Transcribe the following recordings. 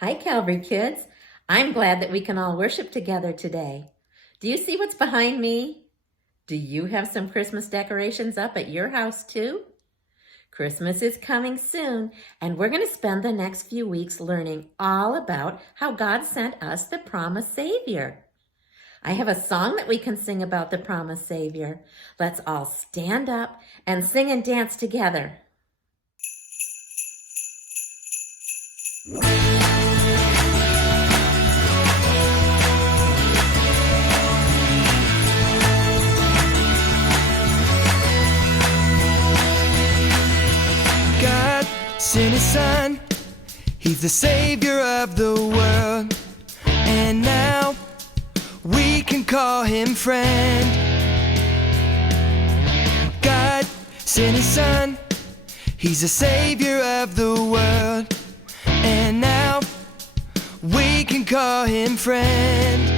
Hi, Calvary kids. I'm glad that we can all worship together today. Do you see what's behind me? Do you have some Christmas decorations up at your house too? Christmas is coming soon, and we're going to spend the next few weeks learning all about how God sent us the promised Savior. I have a song that we can sing about the promised Savior. Let's all stand up and sing and dance together. God sent His Son, He's the Savior of the world, and now we can call Him friend. God sent His Son, He's the Savior of the world, and now we can call Him friend.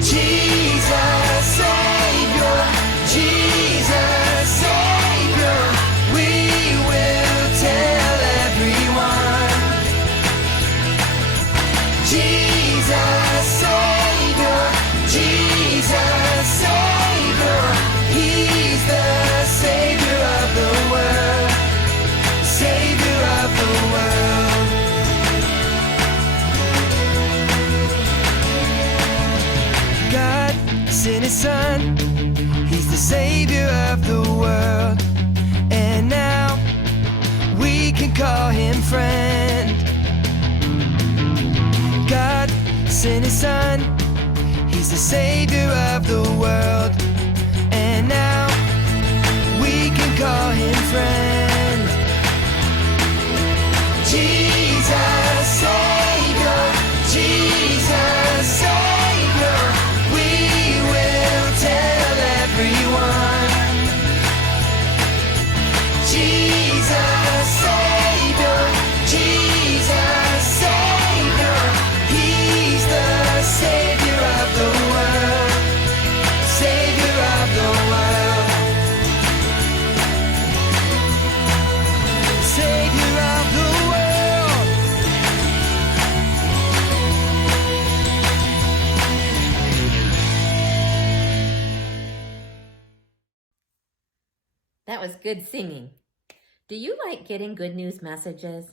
Jesus Savior, Jesus Savior, we will tell everyone. Jesus Savior, Jesus Savior, He's the Savior of the world, Savior of the world. God sent His Son, He's the Savior of the world, and now we can call Him friend. God sent His Son, He's the Savior of the world, and now we can call Him friend. Jesus Savior, Jesus Savior, we will tell everyone. Jesus Savior, Jesus Savior, He's the Savior of the world, Savior of the world, Savior of the world. That was good singing. Do you like getting good news messages?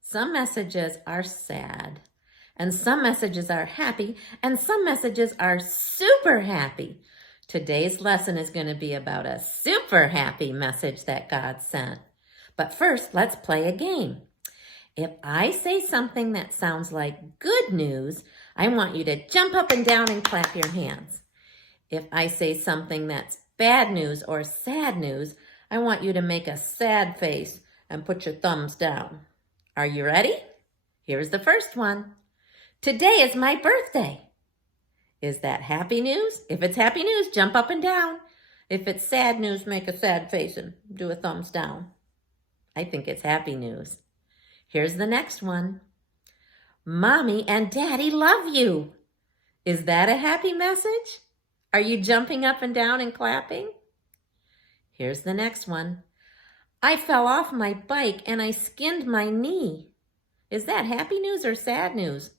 Some messages are sad, and some messages are happy, and some messages are super happy. Today's lesson is going to be about a super happy message that God sent. But first, let's play a game. If I say something that sounds like good news, I want you to jump up and down and clap your hands. If I say something that's bad news or sad news, I want you to make a sad face and put your thumbs down. Are you ready? Here's the first one. Today is my birthday. Is that happy news? If it's happy news, jump up and down. If it's sad news, make a sad face and do a thumbs down. I think it's happy news. Here's the next one. Mommy and Daddy love you. Is that a happy message? Are you jumping up and down and clapping? Here's the next one. I fell off my bike and I skinned my knee. Is that happy news or sad news?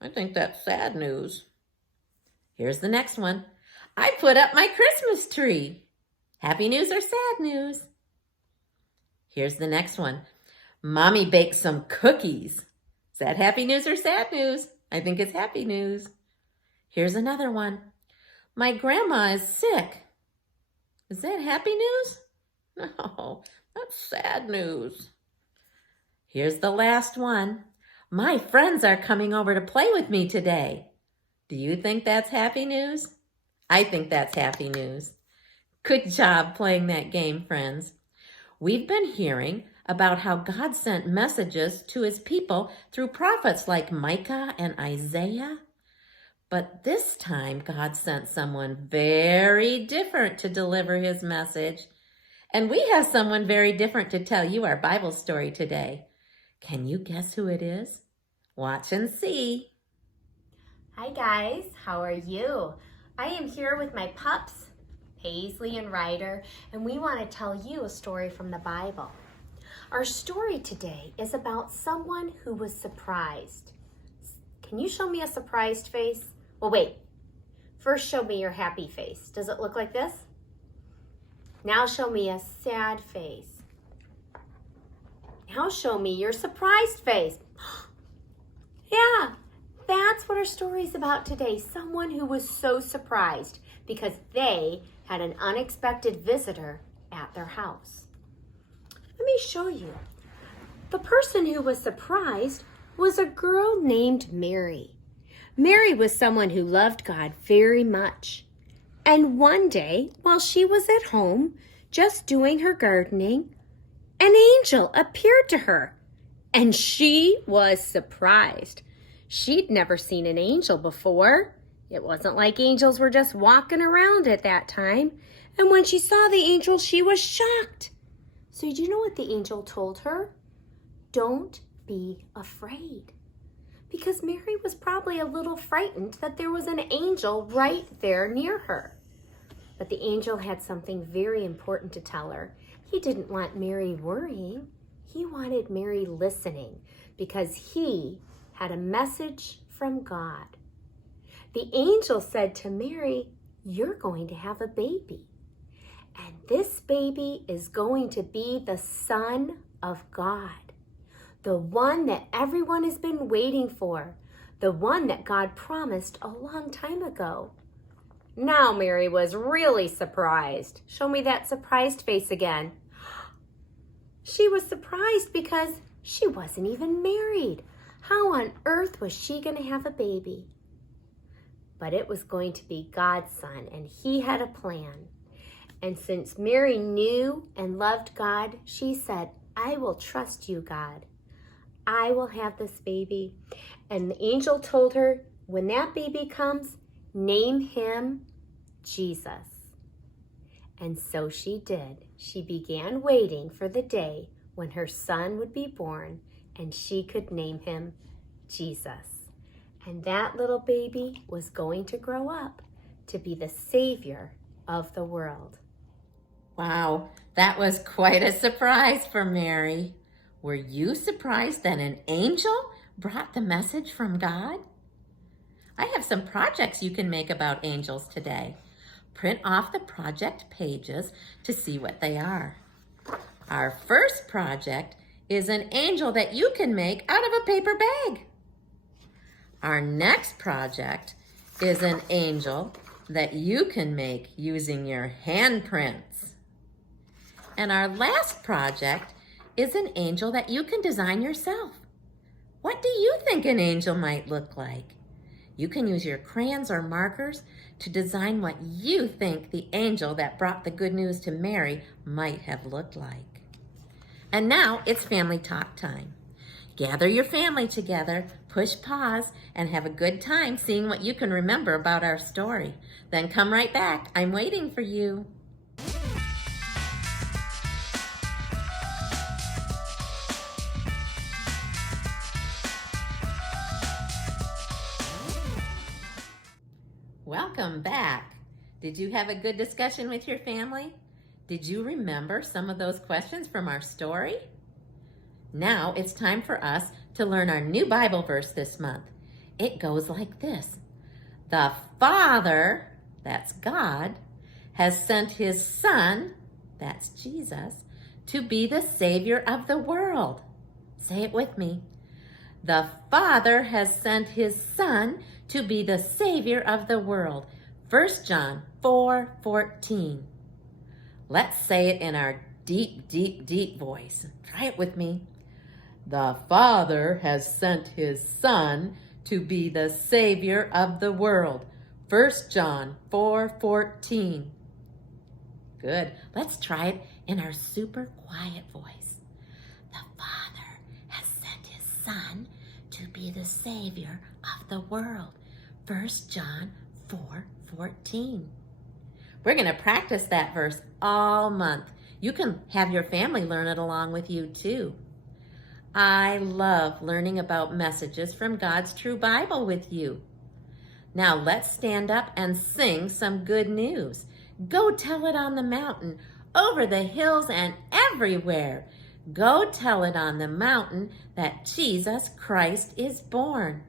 I think that's sad news. Here's the next one. I put up my Christmas tree. Happy news or sad news? Here's the next one. Mommy baked some cookies. Is that happy news or sad news? I think it's happy news. Here's another one. My grandma is sick. Is that happy news? No, that's sad news. Here's the last one. My friends are coming over to play with me today. Do you think that's happy news? I think that's happy news. Good job playing that game, friends. We've been hearing about how God sent messages to His people through prophets like Micah and Isaiah. But this time, God sent someone very different to deliver His message. And we have someone very different to tell you our Bible story today. Can you guess who it is? Watch and see. Hi guys, how are you? I am here with my pups, Paisley and Ryder, and we want to tell you a story from the Bible. Our story today is about someone who was surprised. Can you show me a surprised face? Well, wait. First, show me your happy face. Does it look like this? Now show me a sad face. Now show me your surprised face. Yeah, that's what our story is about today. Someone who was so surprised because they had an unexpected visitor at their house. Let me show you. The person who was surprised was a girl named Mary. Mary was someone who loved God very much. And one day, while she was at home, just doing her gardening, an angel appeared to her. And she was surprised. She'd never seen an angel before. It wasn't like angels were just walking around at that time. And when she saw the angel, she was shocked. So do you know what the angel told her? Don't be afraid. Because Mary was probably a little frightened that there was an angel right there near her. But the angel had something very important to tell her. He didn't want Mary worrying. He wanted Mary listening because he had a message from God. The angel said to Mary, "You're going to have a baby. And this baby is going to be the Son of God. The one that everyone has been waiting for. The one that God promised a long time ago." Now Mary was really surprised. Show me that surprised face again. She was surprised because she wasn't even married. How on earth was she going to have a baby? But it was going to be God's son, and he had a plan. And since Mary knew and loved God, she said, "I will trust you, God. I will have this baby." And the angel told her, when that baby comes, name him Jesus. And so she did. She began waiting for the day when her son would be born and she could name him Jesus. And that little baby was going to grow up to be the Savior of the world. Wow, that was quite a surprise for Mary. Were you surprised that an angel brought the message from God? I have some projects you can make about angels today. Print off the project pages to see what they are. Our first project is an angel that you can make out of a paper bag. Our next project is an angel that you can make using your handprints. And our last project is an angel that you can design yourself. What do you think an angel might look like? You can use your crayons or markers to design what you think the angel that brought the good news to Mary might have looked like. And now it's family talk time. Gather your family together, push pause, and have a good time seeing what you can remember about our story. Then come right back. I'm waiting for you. Welcome back. Did you have a good discussion with your family? Did you remember some of those questions from our story? Now it's time for us to learn our new Bible verse this month. It goes like this. The Father, that's God, has sent his Son, that's Jesus, to be the Savior of the world. Say it with me. The Father has sent his Son to be the Savior of the world. 1 John 4:14. Let's say it in our deep, deep, deep voice. Try it with me. The Father has sent his Son to be the Savior of the world. 1 John 4:14. Good. Let's try it in our super quiet voice. The Father has sent his Son to be the Savior of the world. 1 John 4:14. We're going to practice that verse all month. You can have your family learn it along with you too. I love learning about messages from God's true Bible with you. Now let's stand up and sing some good news. Go tell it on the mountain, over the hills and everywhere. Go tell it on the mountain that Jesus Christ is born.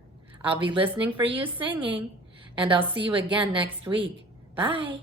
I'll be listening for you singing, and I'll see you again next week. Bye.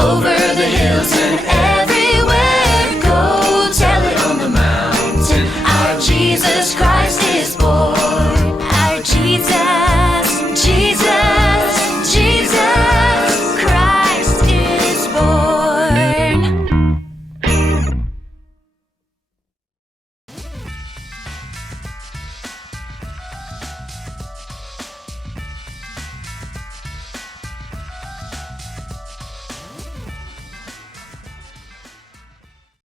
Over the hills and